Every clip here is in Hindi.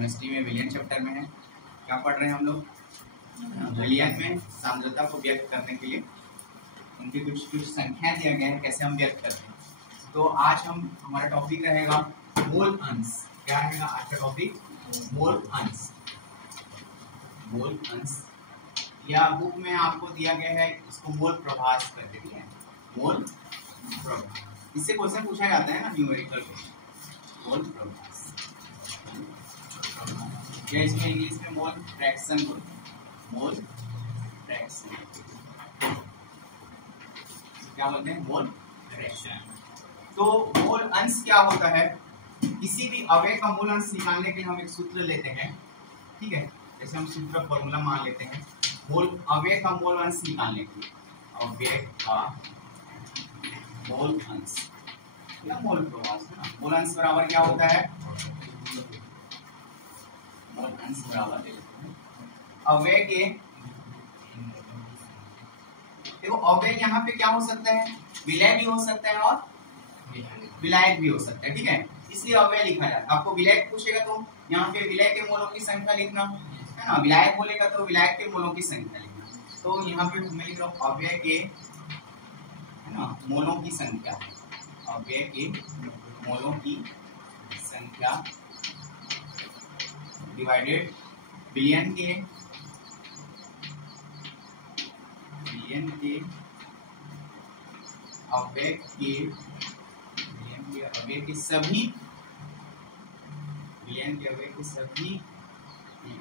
केमिस्ट्री में विलियन चैप्टर में है। क्या पढ़ रहे हैं हम लोग? विलियन में सांद्रता को व्यक्त करने के लिए उनकी कुछ संख्या दिया गया है, कैसे हम व्यक्त करते हैं। तो आज हमारा टॉपिक रहेगा मोल अंश। क्या रहेगा आज का टॉपिक? मोल अंश। मोल अंश या बुक में आपको दिया गया है, इसको मोल प्रभास करके दिया है। मोल प्रभास, इससे क्वेश्चन पूछा जाता है ना, न्यूमेरिकल क्वेश्चन। मोल प्रभास या इसमें इंग्लिश में मोल फ्रैक्शन बोलते हैं। मोल फ्रैक्शन क्या बोलते हैं? Mole fraction. तो मोल अंश क्या होता है? किसी भी अवयव का मोल अंश निकालने के लिए हम एक सूत्र लेते हैं, ठीक है। जैसे हम सूत्र फॉर्मूला मान लेते हैं अवयव का मोल अंश निकालने के लिए। अवयव का मोल अंश या मोल प्रभास है ना। मोल अंश बराबर क्या होता है? मोल अंश बराबर अवयव के, देखो अवयव यहाँ पे क्या हो सकता है? विलय भी हो सकता है और विलायक भी हो सकता है, ठीक है। इसलिए अवयव लिखा जाता है। आपको विलायक पूछेगा तो यहाँ पे विलय के मोलों की संख्या लिखना है ना, विलायक बोलेगा तो विलायक के मोलों की संख्या लिखना। तो यहाँ पे मैं लिख रहा हूँ अवयव के, है ना, मोलों की संख्या। अवयव के मोलों की संख्या डिवाइडेड विलियन के अवयव के सभी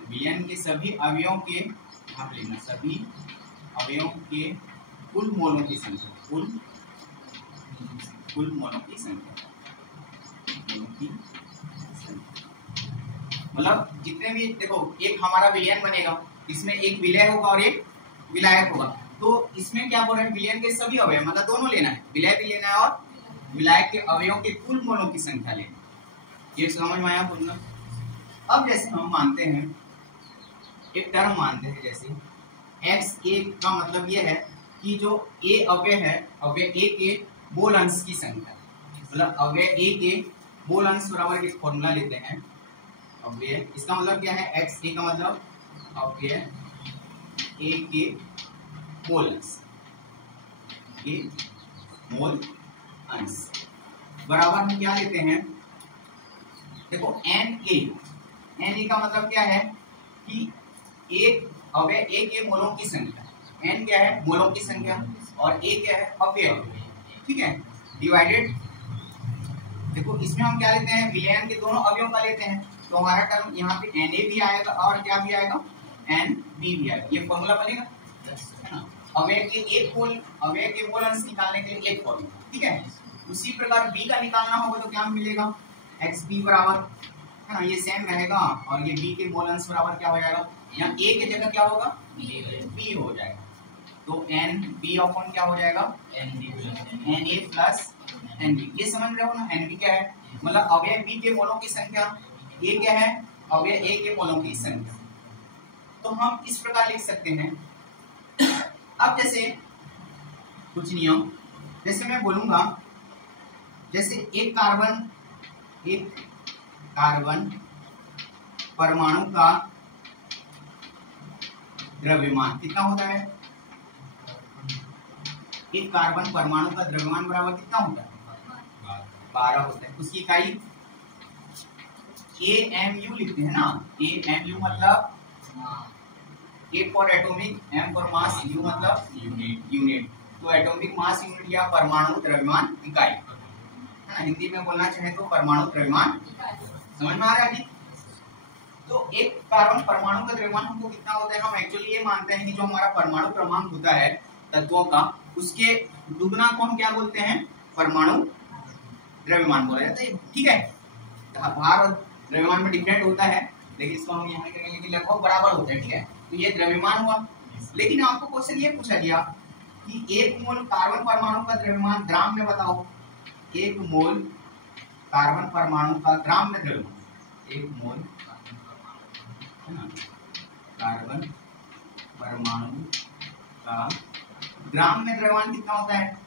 विलियन के सभी अवयवों के, यहाँ पे लिखना, सभी अवयवों के कुल मोलों की संख्या। कुल मोलों की संख्या मतलब जितने भी, देखो एक हमारा विलियन बनेगा, इसमें एक विलय होगा और एक विलायक होगा। तो इसमें क्या बोल रहे हैं? विलियन के सभी अवयव, मतलब दोनों लेना है, विलय भी लेना है और विलायक के अवयवों के कुल मोलों की संख्या लेना। ये समझ में आया बोलना? अब जैसे हम मानते हैं, एक टर्म मानते हैं, जैसे x a का मतलब यह है कि जो a अवयव है, अवयव a के मोल अंश की संख्या, मतलब अवयव a के मोल अंश बराबर एक फॉर्मूला लेते हैं। अवयव, इसका मतलब क्या है? x a का मतलब अवयव a के मोल अंश, के मोल अंश बराबर हम क्या लेते हैं? देखो n a का मतलब क्या है कि एक अवयव a के मोलों की संख्या। n क्या है? मोलों की संख्या, और a क्या है? अवयव, ठीक है, डिवाइडेड। देखो इसमें हम क्या लेते हैं? विलयन के दोनों अवयवों का लेते हैं, तो हमारा टर्म यहाँ पे Na भी आएगा और क्या भी आएगा? Nb भी आएगा। ये फॉर्मूला बनेगा, है ना। अवयव के मोल अंश निकालने के लिए एक फॉर्मूला, ठीक है। उसी प्रकार b का निकालना होगा तो क्या मिलेगा? xb बराबर, है ना, ये सेम रहेगा, और ये b के मोल अंश बराबर क्या हो जाएगा? यहाँ a के जगह क्या होगा? b हो जाएगा। तो nb अपॉन क्या हो जाएगा? na plus nb। ये समझ रहे हो ना? nb क्या है? मतलब अवयव b के मोलों की संख्या, a क्या है? अवयव a के मोलों की संख्या। तो हम इस प्रकार लिख सकते हैं। अब जैसे कुछ नियम, जैसे मैं बोलूंगा, जैसे एक कार्बन परमाणु का द्रव्यमान कितना होता है? एक कार्बन परमाणु का द्रव्यमान बराबर कितना होता है? 12 होता है। उसकी इकाई AMU लिखते हैं ना। AMU मतलब A for atomic, M for mass, U मतलब यूनिट। तो एटॉमिक मास यूनिट या परमाणु द्रव्यमान इकाई, है ना। हिंदी में बोलना चाहे तो परमाणु द्रव्यमान। समझ में आ रहा है जी? तो एक कार्बन परमाणु का द्रव्यमान हमको कितना होता है? हम एक्चुअली ये मानते हैं कि जो हमारा परमाणु क्रमांक होता है तत्वों का, उसके दुगना को हम क्या बोलते हैं? परमाणु द्रव्यमान बोला जाता है, ठीक है। भार और द्रव्यमान में डिफरेंट होता है, लेकिन इसको हम यहाँ करेंगे कि लगभग बराबर होता है, ठीक है। तो ये द्रव्यमान हुआ। लेकिन आपको क्वेश्चन ये पूछा गया कि एक मोल कार्बन परमाणु का द्रव्यमान ग्राम में बताओ। एक मोल कार्बन परमाणु का ग्राम में द्रव्यमान, एक मोल कार्बन परमाणु का ग्राम में द्रव्यमान कितना होता है?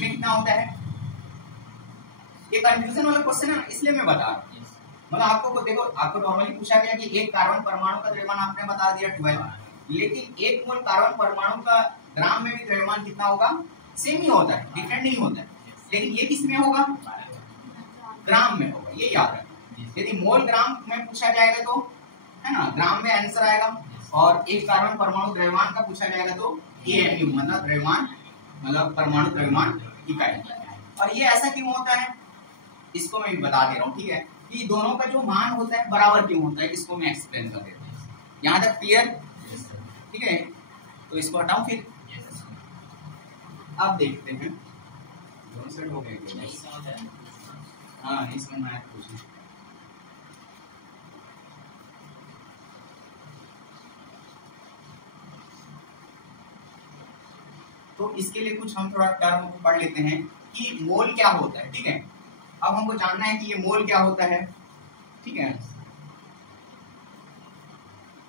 इसमें कितना होता है? ये कंफ्यूजन वाला क्वेश्चन है, इसलिए मैं बता रहा हूँ। मतलब आपको देखो, आपको नॉर्मली पूछा गया कि एक कार्बन परमाणु का द्रव्यमान आपने बता दिया 12, लेकिन एक मोल कार्बन परमाणु का ग्राम में भी द्रव्यमान कितना होगा? सेम ही होता है, डिफरेंट नहीं होता है। लेकिन ये किस में होगा? ग्राम में होगा, ये याद रखना। यदि मोल ग्राम में पूछा जाएगा तो है ना, ग्राम में आंसर आएगा। और एक कार्बन परमाणु द्रव्यमान का पूछा जाएगा तो AMU मतलब द्रव्यमान, मतलब परमाणु द्रव्यमान इकाई। और ये ऐसा क्यों होता है इसको मैं भी बता दे रहा हूँ, ठीक है, कि दोनों का जो मान होता है बराबर क्यों होता है, इसको मैं एक्सप्लेन कर देता हूँ। यहाँ तक क्लियर? ठीक है, तो इसको हटाऊं फिर। अब देखते हैं दोनों सेट हो गए। हाँ, इसमें मैथ पूछे। तो इसके लिए कुछ हम थोड़ा टर्म को पढ़ लेते हैं कि मोल क्या होता है। ठीक है, अब हमको जानना है कि ये मोल क्या होता है। ठीक है,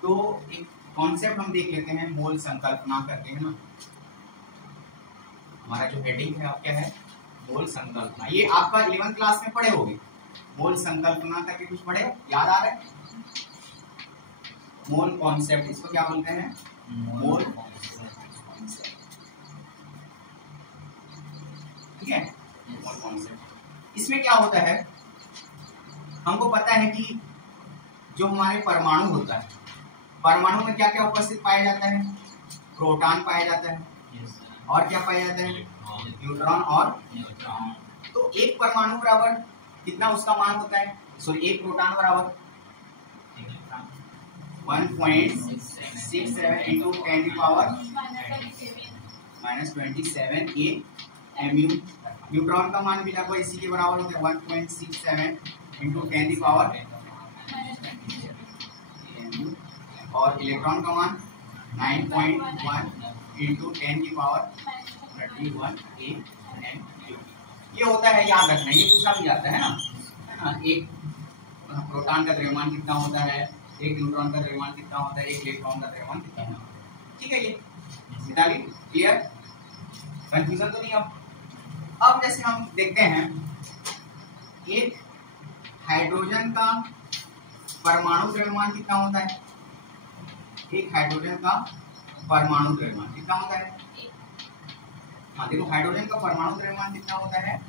तो एक कॉन्सेप्ट हम देख लेते हैं, मोल संकल्पना करके, है ना। हमारा जो हेडिंग है आप क्या है? मोल संकल्पना। ये आपका 11th क्लास में पढ़े होंगे, मोल संकल्पना करके कुछ पढ़े, याद आ रहा है? मोल कॉन्सेप्ट, इसको क्या बोलते हैं? Mole concept. ठीक है, मोल कॉन्सेप्ट। इसमें क्या होता है, हमको पता है कि जो हमारे परमाणु होता है, परमाणु में क्या क्या उपस्थित पाया जाता है? प्रोटॉन पाया जाता है, और क्या पाया जाता है? न्यूट्रॉन और न्यूट्रॉन। तो एक परमाणु बराबर कितना उसका मान होता है? सॉरी, एक प्रोटॉन बराबर 1.67 इंटू 10 की पावर -27 AMU। न्यूट्रॉन का मान भी लगभग इसी के बराबर होता है, 1.67 इंटू 10 की पावर AMU। और इलेक्ट्रॉन का मान 9.1 इंटू 10 की पावर 31 AMU। ये होता है, याद रखना, ये पूछा भी जाता है ना। एक प्रोटॉन का द्रव्यमान कितना होता है, एक न्यूट्रॉन का द्रव्यमान कितना होता है, एक इलेक्ट्रॉन का द्रव्यमान कितना होता है। ठीक है, ये मिताली क्लियर? कंफ्यूजन तो नहीं? अब जैसे हम देखते हैं, एक हाइड्रोजन का परमाणु द्रव्यमान कितना होता है? एक हाइड्रोजन का परमाणु द्रव्यमान कितना होता है? हाँ देखो, हाइड्रोजन का परमाणु द्रव्यमान कितना होता है?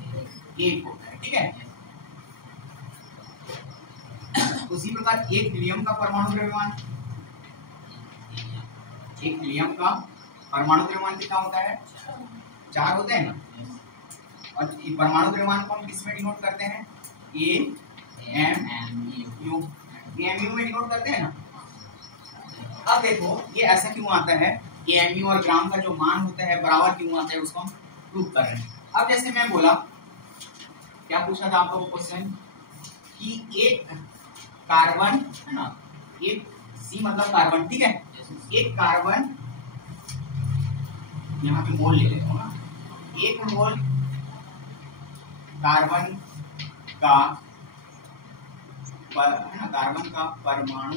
1 होता है। ठीक है, उसी प्रकार एक हीलियम का परमाणु द्रव्यमान, एक हीलियम का परमाणु द्रव्यमान कितना होता है? 4 होते हैं ना। और परमाणु द्रव्यमान को हम किस में डिनोट करते हैं? AMU। AMU में डिनोट करते हैं ना। अब देखो, ये ऐसा क्यों आता है? AMU और ग्राम का जो मान होता है बराबर क्यों आता है, उसको हम प्रूव कर रहे हैं। अब जैसे मैं बोला, क्या पूछा था आपको क्वेश्चन, कि एक कार्बन है ना, एक C मतलब कार्बन, ठीक है, एक कार्बन, यहाँ पे मोल ले लेता हूँ ना, एक मोल कार्बन का है ना, कार्बन का परमाणु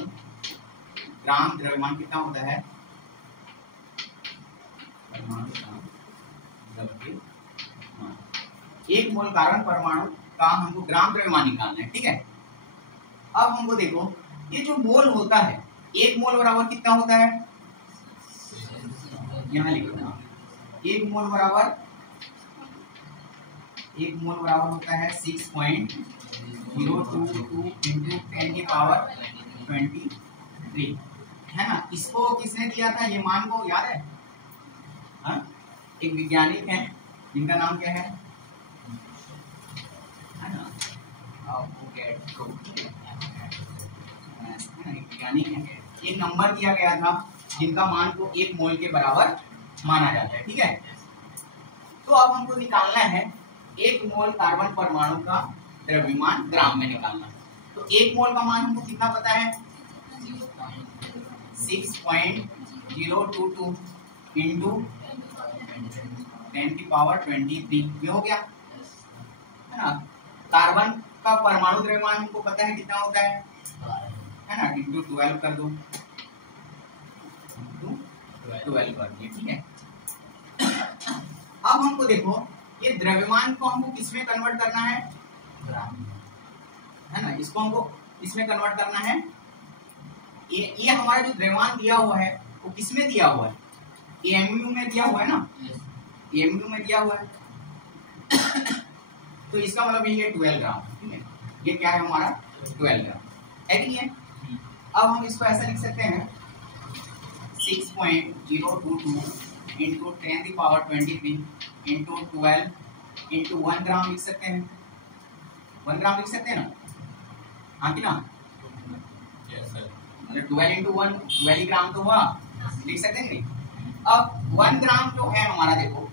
ग्राम द्रव्यमान कितना होता है? परमाणु एक मोल कार्बन परमाणु का हमको ग्राम द्रव्यमान निकालना है। ठीक है, अब हमको देखो, ये जो मोल होता है, एक मोल बराबर कितना होता है? यहाँ लिखो, एक मोल बराबर होता है 6.022 इंटू 10 की पावर 23, है ना। इसको किसने दिया था, ये मान को याद है? हाँ, एक वैज्ञानिक है जिनका नाम क्या है ना, वैज्ञानिक है। एक नंबर दिया गया था जिनका मान को 1 मोल के बराबर माना जाता है। ठीक है, तो अब हमको निकालना है 1 मोल कार्बन परमाणु का द्रव्यमान ग्राम में निकालना। तो 1 मोल का मान हमको कितना पता है? 6.022 इंटू 10 की पावर 23, ये हो गया, है ना। कार्बन का परमाणु द्रव्यमान हमको पता है कितना होता है ना, इंटू 12 कर दो, 12 कर दिए। ठीक है, अब हमको देखो ये द्रव्यमान को हमको किसमें कन्वर्ट करना है ना, इसको हमको इसमें कन्वर्ट करना है। ये हमारा जो द्रव्यमान दिया हुआ है वो किसमें दिया हुआ है, एमयू में दिया हुआ है ना, एमयू में दिया हुआ है। तो इसका मतलब ये 12 ग्राम, ठीक है, ये क्या है हमारा 12 ग्राम है कि नहीं है। अब हम इसको ऐसा लिख सकते हैं 6.022 इंटू 10⁻23 इंटू 12 इंटू 1 ग्राम लिख सकते हैं, 1 ग्राम लिख सकते हैं ना, हाँ कि ना, 12 इंटू 1 12 ग्राम तो हुआ, लिख सकते हैं नहीं। अब 1 ग्राम जो है हमारा, देखो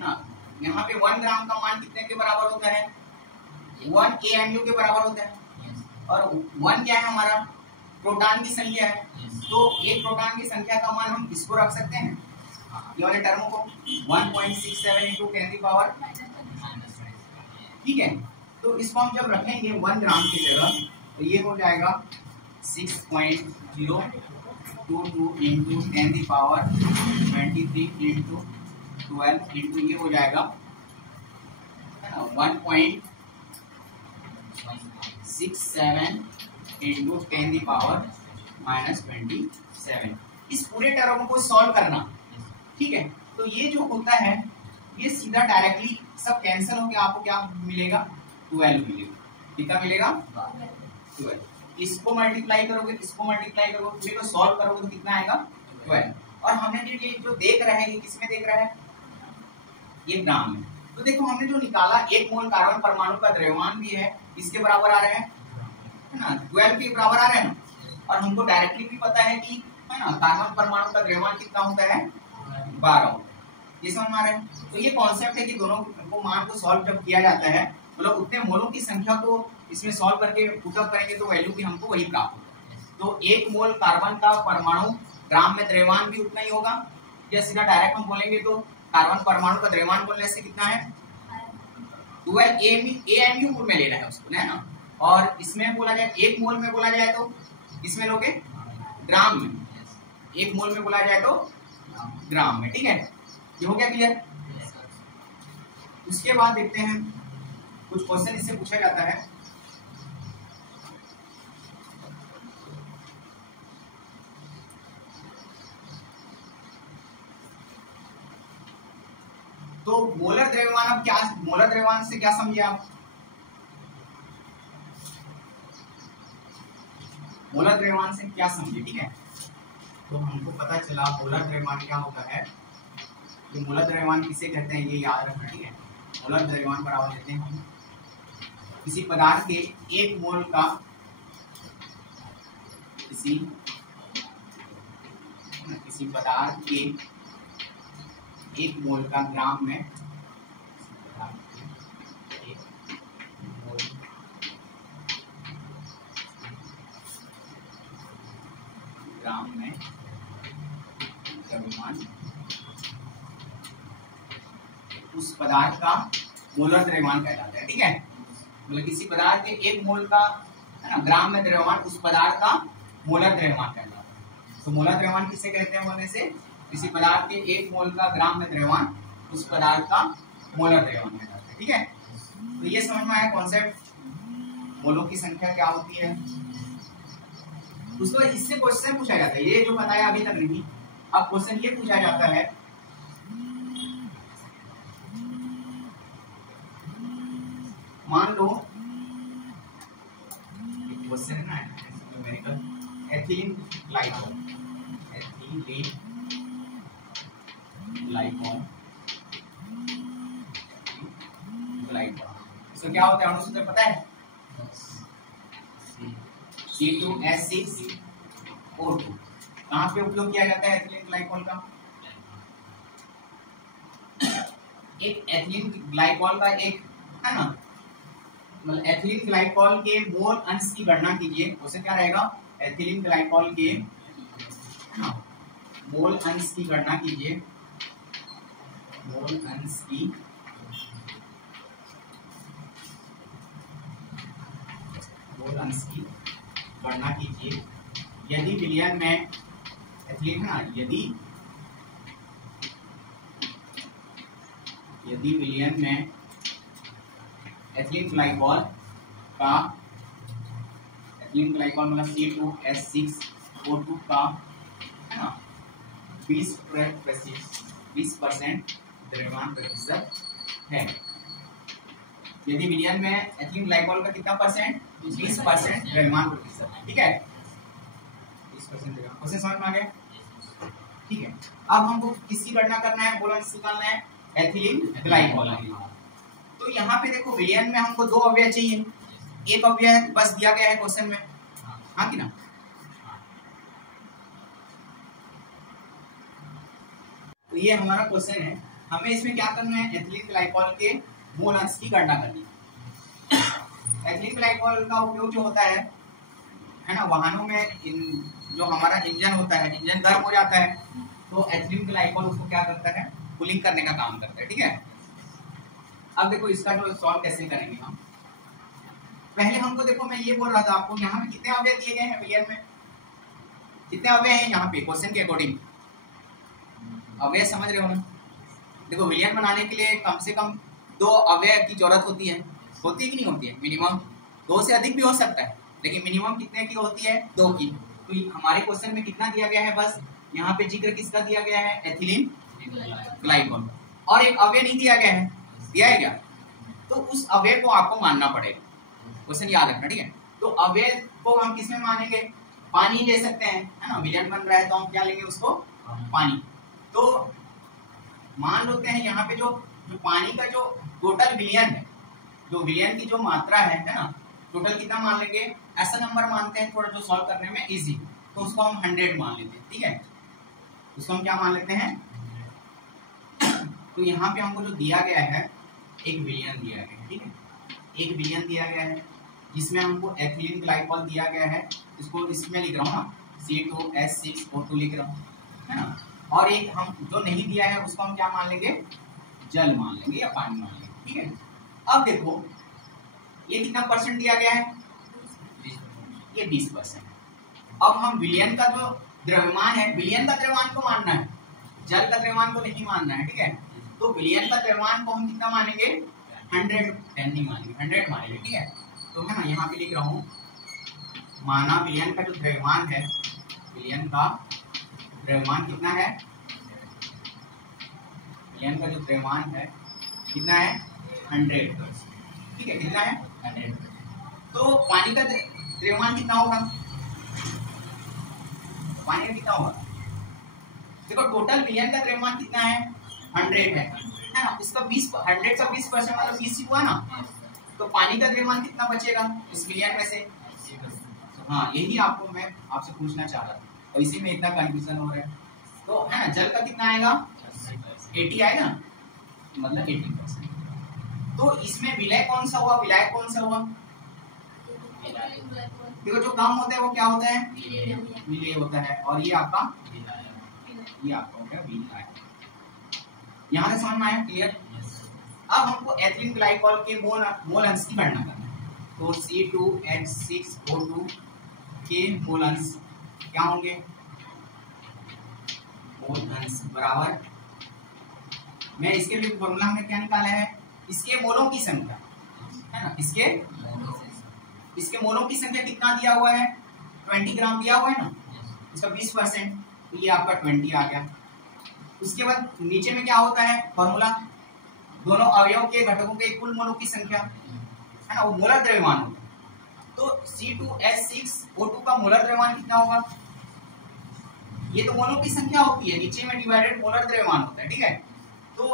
ना, यहाँ पे 1 ग्राम का मान कितने के बराबर होता है, 1 AMU के बराबर होता है। और 1 क्या है हमारा, प्रोटॉन की संख्या है, तो एक प्रोटॉन की संख्या का मान हम इसको रख सकते हैं, ये वाले टर्म को 1.67 इंटू 10⁻, ठीक है। तो इसको हम जब रखेंगे 1 ग्राम की जगह, तो ये हो जाएगा 6.022 इंटू 10⁻23 इंटू 12 इंटू ये हो जाएगा 1.67 इंटू 10⁻⁻27। इस पूरे टर्म को सॉल्व करना, ठीक है। तो ये जो होता है ये सीधा डायरेक्टली सब कैंसिल होकर आपको क्या मिलेगा, 12 मिलेगा। कितना मिलेगा, 12। इसको मल्टीप्लाई करोगे, इसको मल्टीप्लाई करोगे, पूरे को सॉल्व करोगे तो कितना आएगा, 12। और हमने ये जो देख रहे हैं ये किसमें देख रहा है, ये ग्राम में। तो देखो हमने जो निकाला 1 मोल कार्बन परमाणु का द्रव्यमान भी है, इसके बराबर आ रहे हैं, है ना, 12 के बराबर आ रहे हैं ना। और हमको डायरेक्टली भी पता है कि, है ना, कार्बन परमाणु का द्रव्यमान कितना होता है, 12। ये समझ में आ रहा है। तो ये कॉन्सेप्ट है कि दोनों को मान को सॉल्व जब किया जाता है, मतलब उतने मोलों की संख्या को इसमें सॉल्व करके पुटअप करेंगे तो वैल्यू भी हमको वही प्राप्त होगा। तो 1 मोल कार्बन का परमाणु ग्राम में द्रव्यमान भी उतना ही होगा, या सीधा डायरेक्ट हम बोलेंगे तो कार्बन परमाणु का द्रव्यमान बोलने से कितना है, 12 AMU में लेना है उसको, है ना। और इसमें बोला जाए 1 मोल में बोला जाए तो इसमें लोगे ग्राम में, 1 मोल में बोला जाए तो ग्राम में, ठीक है। ये हो गया क्लियर। उसके बाद देखते हैं कुछ क्वेश्चन इससे पूछा जाता है। तो मोलर द्रव्यमान, अब क्या मोलर द्रव्यमान से क्या समझे आप, मोलर द्रव्यमान से क्या समझे, ठीक है। तो हमको पता चला मोलर द्रव्यमान क्या होता है। ये मोलर द्रव्यमान किसे कहते हैं ये याद रखना, ठीक है। मोलर द्रव्यमान बराबर लेते हैं हम किसी पदार्थ के 1 मोल का, किसी पदार्थ के 1 मोल का ग्राम में, ग्राम में द्रव्यमान, उस पदार्थ का मोलर द्रव्यमान कहलाता है, ठीक है। मतलब किसी पदार्थ के 1 मोल का, है ना, ग्राम में द्रव्यमान, उस पदार्थ का मोलर द्रव्यमान कहलाता है। तो मोलर द्रव्यमान किसे कहते हैं बोलने से, किसी पदार्थ के 1 मोल का ग्राम में द्रव्यमान, उस पदार्थ का मोलर द्रव्यमान कहलाता है, ठीक है। तो ये समझ में आया कॉन्सेप्ट, मोलों की संख्या क्या होती है। उसको इससे क्वेश्चन पूछा जाता है, ये जो बताया अभी तक नहीं। अब क्वेश्चन ये पूछा जाता है, मान लो क्वेश्चन है ना, numerical, ethylene glycol, ethylene glycol, glycol, इसका क्या होता है अणुसूत्र पता है, C2H6O2। कहाँ पे उपयोग किया जाता है एथिलीन ग्लाइकॉल का, एक एथिलीन ग्लाइकॉल का एक, है ना, मतलब एथिलीन ग्लाइकॉल के मोल अंश की गणना कीजिए। क्वेश्चन क्या रहेगा, एथिलीन ग्लाइकॉल के मोल अंश की गणना कीजिए, मोल अंश की गणना कीजिए। यदि विलयन में एथिलीन, है ना, यदि विलयन में एथिलीन ग्लाइकॉल मतलब C2H6O2 का है ना 20% द्रव्यमान प्रतिशत है। यदि विलयन में एथिलीन ग्लाइकॉल का कितना परसेंट 20% द्रव्यमान प्रतिशत है। ठीक है, 20% क्वेश्चन समझ में आ गया। ठीक है, अब हमको किसकी गणना करना है, मोलर्स निकालना है एथिलीन ग्लाइकॉल। तो यहाँ पे देखो विलयन में हमको 2 अवयव चाहिए, एक अवयव बस दिया गया है क्वेश्चन में, हाँ कि ना। तो ये हमारा क्वेश्चन है, हमें इसमें क्या करना है, एथिलीन ग्लाइकॉल के मोल अंश की गणना करनी है। एथिलीन ग्लाइकॉल का उपयोग जो होता है ना वाहनों में, जो हमारा इंजन होता है, इंजन गर्म हो जाता है तो एथिलीन ग्लाइकॉल उसको क्या करता है, कूलिंग करने का काम करता है। ठीक है, अब देखो इसका जो सॉल्व कैसे करेंगे हम। पहले हमको देखो, मैं ये बोल रहा था आपको, यहाँ पे कितने अवयव दिए गए हैं विलयन में, कितने अवयव हैं यहाँ पे क्वेश्चन के अकॉर्डिंग, अवयव समझ रहे हो ना। देखो विलयन बनाने के लिए कम से कम 2 अवयव की जरूरत होती है कि नहीं होती है, मिनिमम 2 से अधिक भी हो सकता है, लेकिन मिनिमम कितने की होती है, 2 की। तो हमारे क्वेश्चन में कितना दिया गया है, बस यहाँ पे जिक्र किसका दिया गया है, एथिलीन ग्लाइकॉल, और एक अवयव नहीं दिया गया है, दिया है क्या, तो उस अवयव को आपको मानना पड़ेगा, क्वेश्चन याद रखना। ठीक है, तो अवयव को हम किसमें मानेंगे, पानी ले सकते हैं, है ना, विलयन बन रहा है तो हम क्या लेंगे उसको, पानी। तो मान लेते हैं यहाँ पे जो पानी का जो टोटल विलयन है, जो विलयन की जो मात्रा है ना, टोटल कितना मान लेंगे, ऐसा नंबर मानते हैं थोड़ा जो सॉल्व करने में इजी, तो उसको हम 100 मान लेते हैं। ठीक है, उसको हम क्या मान लेते हैं, तो यहाँ पे हमको जो दिया गया है, एक विलयन दिया गया है। ठीक है, एक विलयन दिया गया है जिसमें हमको एथिलीन ग्लाइकॉल दिया गया है, इसको इसमें लिख रहा हूँ ना, C2H6O2 लिख रहा हूँ, है ना। और एक हम जो नहीं दिया है उसको हम क्या मान लेंगे, जल मान लेंगे या पानी मान लेंगे। ठीक है, अब देखो ये कितना परसेंट दिया गया है, ये 20%। अब हम विलयन का जो द्रव्यमान है, विलयन का द्रव्यमान को मानना है, जल का द्रव्यमान को नहीं मानना है। ठीक है, तो विलयन का द्रव्यमान को हम कितना मानेंगे, 110 नहीं मानेंगे, 100 मानेंगे। ठीक है, तो है ना यहाँ पे लिख रहा हूँ, माना विलयन का जो द्रव्यमान है, विलयन का द्रव्यमान कितना है, विलयन का जो द्रव्यमान है कितना है, 100%। ठीक है, कितना है, 100। तो पानी का द्रव्यमान कितना होगा, पानी का कितना होगा, देखो टोटल विलयन का द्रव्यमान कितना है, 100 है ना, इसका 100 का 20% मतलब 20 हुआ ना, तो पानी का द्रव्यमान कितना बचेगा इस विलयन में से। हाँ, यही आपको मैं आपसे पूछना चाह रहा था, और इसी में इतना कंफ्यूजन हो रहा है। तो है ना, जल का कितना आएगा, 80 आएगा, मतलब 80%। तो इसमें विलय कौन सा हुआ, विलायक कौन सा हुआ, देखो जो कम होता है वो क्या होता है, विलय होता है, और ये आपका हो गया विलायक। यहाँ से समझ में आया, क्लियर। अब हमको एथिलीन ग्लाइकॉल के मोल अंश की गणना करना है, तो C2H6O2 के मोल अंश क्या होंगे, मोल अंश बराबर, मैं इसके लिए फॉर्मूला हमने क्या निकाला है, इसके मोलों की संख्या, है ना, इसके मोलों की संख्या कितना दिया हुआ है, 20 ग्राम दिया हुआ है ना, इसका 20%, तो ये आपका 20 आ गया। उसके बाद नीचे में क्या होता है फॉर्मूला, दोनों अवयव के घटकों के कुल मोलों की संख्या, है ना, वो मोलर द्रव्यमान होता है। तो C2H6O2 का मोलर द्रव्यमान कितना होगा, ये तो मोलों की संख्या होती है, नीचे में डिवाइडेड मोलर द्रव्यमान होता है। ठीक है, तो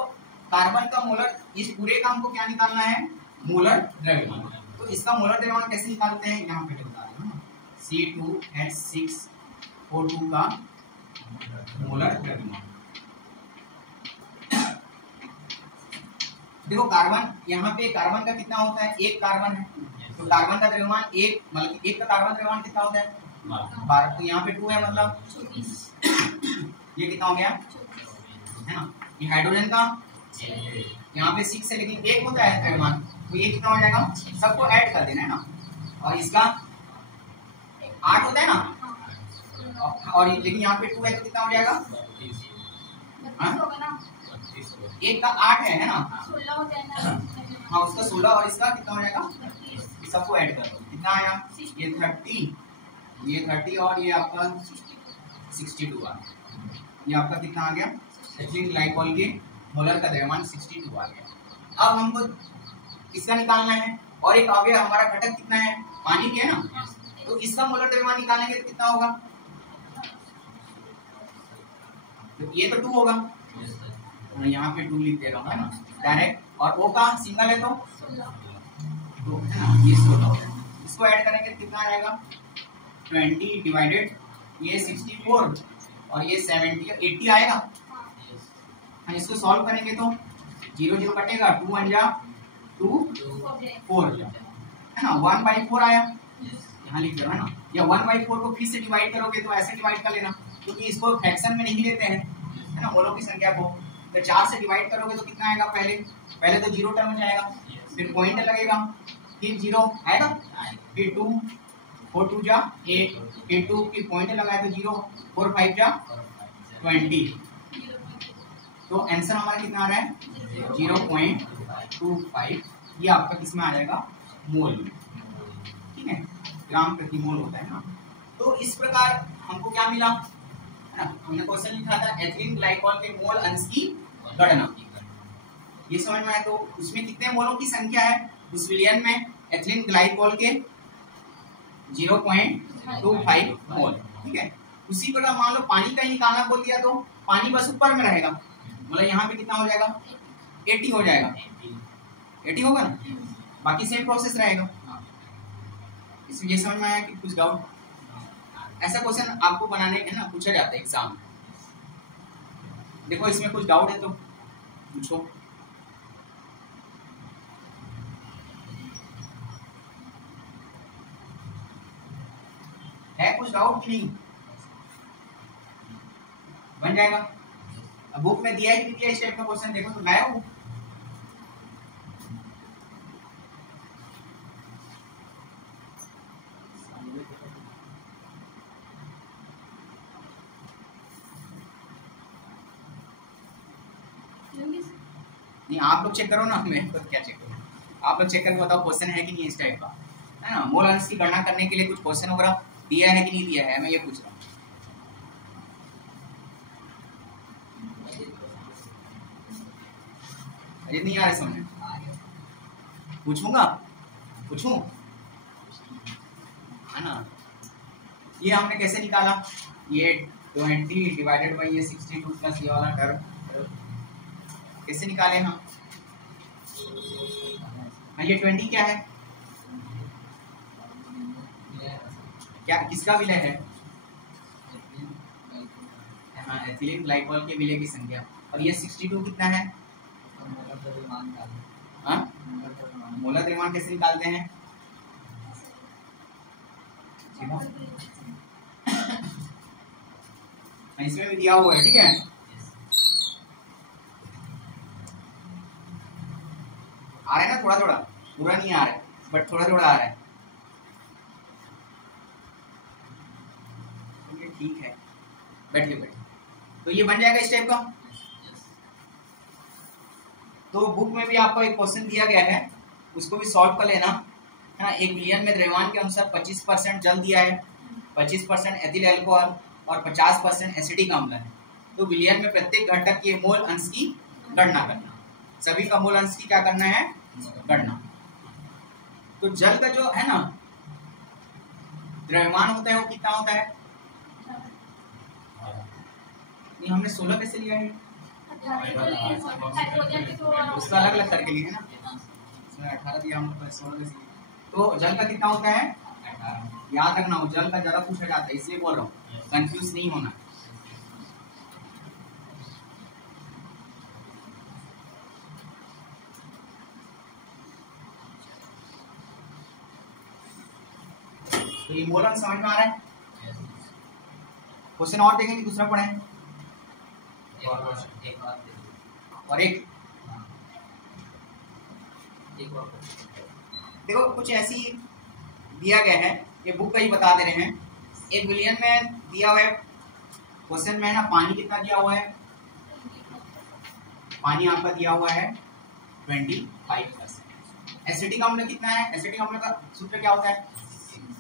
कार्बन का मोलर, इस पूरे का हमको क्या निकालना है, मोलर द्रव्यमान। तो इसका मोलर द्रव्यमान कैसे निकालते हैं, यहाँ पे बता रहा हूँ, C2H6O2 का मोलर द्रव्यमान। देखो कार्बन, यहाँ पे कार्बन का कितना होता है, एक कार्बन है, तो कार्बन का द्रव्यमान एक, मतलब एक का कार्बन द्रव्यमान कितना होता है, 12, तो यहाँ पे 2 है, मतलब ये कितना हो गया, है ना। ये हाइड्रोजन का यहाँ पे 6 है, लेकिन एक होता है द्रव्यमान, तो ये कितना हो जाएगा, सबको ऐड कर देना है ना, और इसका 8 होता है ना, और लेकिन यहाँ पे 2 है तो कितना हो जाएगा, एक का 8 है ना, 16 होता है ना। हाँ उसका 16 और इसका कितना हो जाएगा, इस सबको ऐड कर दो, कितना आया, ये 30 और ये आपका 62 आ गया। ये आपका कितना आ गया, एथिलीन ग्लाइकोल के मोलर का द्रव्यमान 62 आ गया। अब हमको इसका निकालना है, और एक अवयव हमारा घटक कितना है, पानी के है ना, तो इसका मोलर द्रव्यमान निकालेंगे तो कितना होगा, तो ये तो 2 होगा, यहाँ पे 2 लिख दे रहा हूँ है ना डायरेक्ट, और O का सिंगल है तो है ना, ये 16 होगा। इसको ऐड करेंगे तो कितना आएगा, 20 डिवाइडेड ये 64 और ये 70 80 आएगा। हाँ इसको सॉल्व करेंगे तो 0 0 कटेगा, 2 1 जा 2 4 है ना, 1/4 आया, यहाँ लिख दो है ना, या 1/4 को फिर से डिवाइड करोगे तो ऐसे डिवाइड कर लेना, क्योंकि इसको फ्रैक्शन में नहीं लेते हैं है ना, मोलों की संख्या को, तो 4 से डिवाइड करोगे तो कितना आएगा, पहले तो 0 टर्म जाएगा, फिर पॉइंट लगेगा, फिर 0 आएगा, फिर 2 4 2 जा 8, फिर 2 फिर पॉइंट लगाए तो 0 4 5 जा 20, तो आंसर हमारा कितना आ रहा है 0.25, ये आपका किसमें आ जाएगा, मोल में, ठीक है, ग्राम प्रति मोल होता है ना। तो इस प्रकार हमको क्या मिला है ना, हमने क्वेश्चन लिखा था एथिलीन ग्लाइकोल के मोल अंश की गणना, ये समझ में आया। तो उसमें कितने मोलों की संख्या है, उस विलयन में एथिलीन ग्लाइकोल के 0.25 मोल, ठीक है। उसी प्रकार मान लो पानी का ही निकालना बोल दिया तो पानी बस ऊपर में रहेगा, मतलब यहाँ पे कितना हो जाएगा 80 हो जाएगा, 80 होगा ना, बाकी सेम प्रोसेस रहेगा। इसलिए समझ में आया कि कुछ डाउट, ऐसा क्वेश्चन आपको बनाने है ना पूछा जाता है एग्जाम में, देखो इसमें कुछ डाउट है तो पूछो। है कुछ डाउट कि नहीं, बन जाएगा। अब बुक में दिया है कि दिया इस टाइप का क्वेश्चन, देखो तो लाया हो, नहीं आप लोग चेक करो ना, मैं तो क्या चेक करूँ, आप लोग चेक करके बताओ क्वेश्चन है कि नहीं इस टाइप का, है ना। मोल अंश की गणना करने के लिए कुछ क्वेश्चन वगैरह दिया है कि नहीं दिया है, मैं ये पूछ रहा हूँ। अरे नहीं आ रहा समझ, पूछूंगा, पूछूं है ना। ये हमने कैसे निकाला, ये 20 डिवाइडेड बाई ये 62 प्लस ये वाला टर्म कैसे निकाले हम, ये 20 क्या है, क्या किसका विलय है, हाँ एथिलीन ग्लाइकोल के विलय की संख्या, और ये 62 कितना है, हाँ मोलर द्रव्यमान कैसे निकालते हैं, इसमें भी दिया हुआ है, ठीक है। आ रहा है ना थोड़ा थोड़ा, पूरा नहीं आ रहा है बट थोड़ा थोड़ा आ रहा है, ठीक है, बैठिए बैठिए। तो ये बन जाएगा इस टाइप का। तो बुक में भी आपको एक क्वेश्चन दिया गया है, उसको भी सॉल्व कर लेना है ना। एक विलयन में द्रव्यमान के अनुसार 25% जल दिया है, 25% एथिल अल्कोहल और 50% एसिडिक अम्ल है। तो विलयन में प्रत्येक घटक के मोल अंश की गणना करना, सभी का मोल अंश की क्या करना है, गणना। तो जल का जो है ना द्रव्यमान होता है वो कितना होता है, नहीं हमने 16 कैसे लिया है, उसका अलग अलग करके लिए है ना, इसमें 18 दिया हम 16 कैसे। तो जल का कितना होता है, याद रखना हो, जल का ज्यादा पूछा जाता है इसलिए बोल रहा हूँ, कंफ्यूज नहीं होना। तो ये मोल अंश समझ में आ रहा है। क्वेश्चन और देखेंगे, दूसरा पढ़ें और एक देखो कुछ ऐसी दिया गया है, ये बुक का ही बता दे रहे हैं। एक विलियन में दिया हुआ है क्वेश्चन में ना, पानी कितना दिया हुआ है पानी आपका दिया हुआ है 25%। एसिटिक अम्ल कितना है? एसिटिक अम्ल का सूत्र क्या होता है?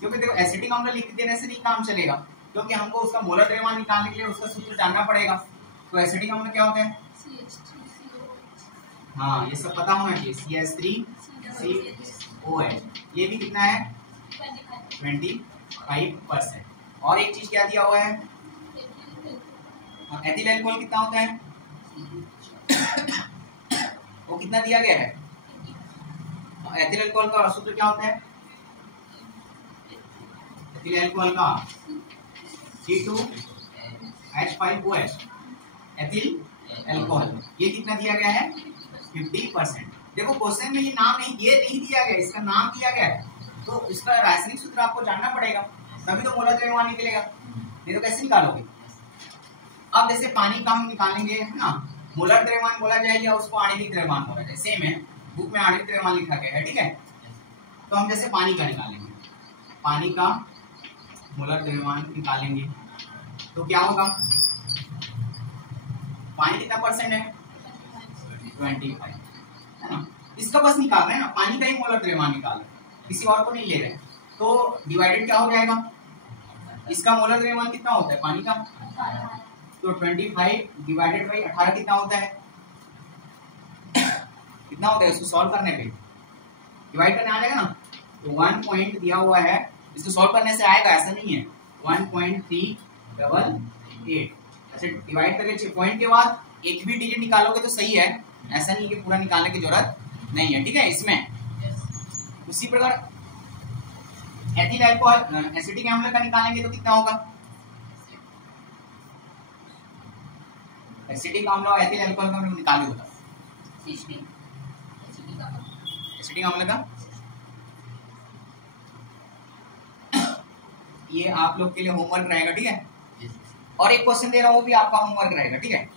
क्योंकि देखो एसिटिक अम्ल लिख देने से नहीं काम चलेगा, क्योंकि हमको उसका मोलर द्रव्यमान निकालने के लिए उसका सूत्र जानना पड़ेगा। तो एसिटिक अम्ल क्या होता है? हाँ, ये सब पता होना चाहिए। CH3COH। ये भी कितना है? 25%। और एक चीज क्या दिया हुआ है? एथिल अल्कोहल कितना होता है? वो कितना दिया गया है? एथिल अल्कोहल का सूत्र क्या होता है? एथिल अल्कोहल का C2H5OH एथिल अल्कोहल। ये कितना दिया गया है? 50%। देखो क्वेश्चन में ये नाम नहीं, ये नहीं दिया गया, इसका नाम दिया गया है, तो इसका रासायनिक सूत्र आपको जानना पड़ेगा, तभी तो मोलर द्रव्यमान निकलेगा, नहीं तो कैसे निकालोगे? अब जैसे पानी का हम निकालेंगे, है ना, मोलर द्रव्यमान बोला जाए या उसको आणविक द्रव्यमान बोला जाए, सेम है, बुक में आणविक द्रव्यमान लिखा गया है, ठीक है। तो हम जैसे पानी का निकालेंगे, पानी का मोलर द्रव्यमान निकालेंगे तो क्या होगा? पानी कितना परसेंट है? 25, है ना। इसका बस निकाल रहे हैं ना, पानी का ही मोलर द्रव्यमान निकाल रहे हैं, किसी और को नहीं ले रहे। तो डिवाइडेड क्या हो जाएगा? इसका मोलर द्रव्यमान कितना होता है पानी का? तो 25 डिवाइडेड बाई 18 कितना होता है? कितना होता है? इसको सॉल्व करने पे डिवाइड करने आ जाएगा ना, तो 1 पॉइंट दिया हुआ है, इसको सॉल्व करने से आएगा, ऐसा नहीं है। 1.388। अच्छा, डिवाइड करके पॉइंट के बाद एक भी डिजिट निकालोगे तो सही है, ऐसा नहीं कि पूरा निकालने की जरूरत नहीं है, ठीक है। इसमें उसी प्रकार एथिल अल्कोहल एसिटिक अम्ल का निकालेंगे तो कितना होगा? एसिटिक अम्ल और एथिल अल्कोहल का निकालिए, होता एसिटिक अम्ल का। ये आप लोग के लिए होमवर्क रहेगा, ठीक है। और एक क्वेश्चन दे रहा हूँ, वो भी आपका होमवर्क रहेगा, ठीक है।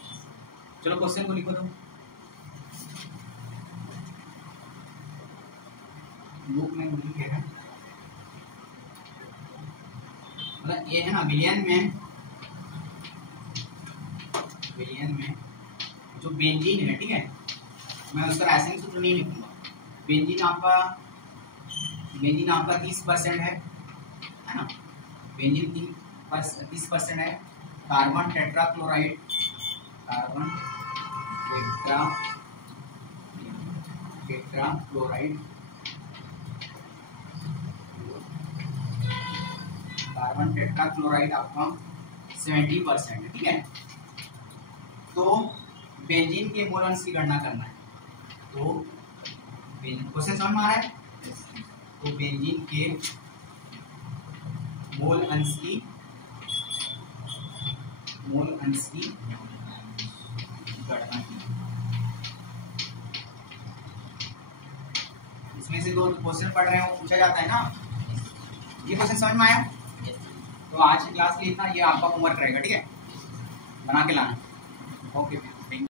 चलो क्वेश्चन को लिखो, तो बुक में लिखे है, मतलब ये है ना, विलियन में जो बेंजीन है, ठीक है, मैं उसका रासायनिक सूत्र नहीं लिखूंगा। बेंजीन आपका 30% है ना, बेंजीन 30% है। कार्बन टेट्राक्लोराइड कार्बन टेट्राक्लोराइड आपका 70% है, ठीक है। तो बेंजीन के मोल अंश की गणना करना है, तो क्वेश्चन समझ में आ रहा है? तो बेंजीन के मोल अंश की गणना की। इसमें से 2 क्वेश्चन पढ़ रहे हो, पूछा जाता है ना। ये क्वेश्चन समझ में आया? तो आज की क्लास के लिए इतना, ये आपका होमवर्क रहेगा, ठीक है, बना के लाना। ओके।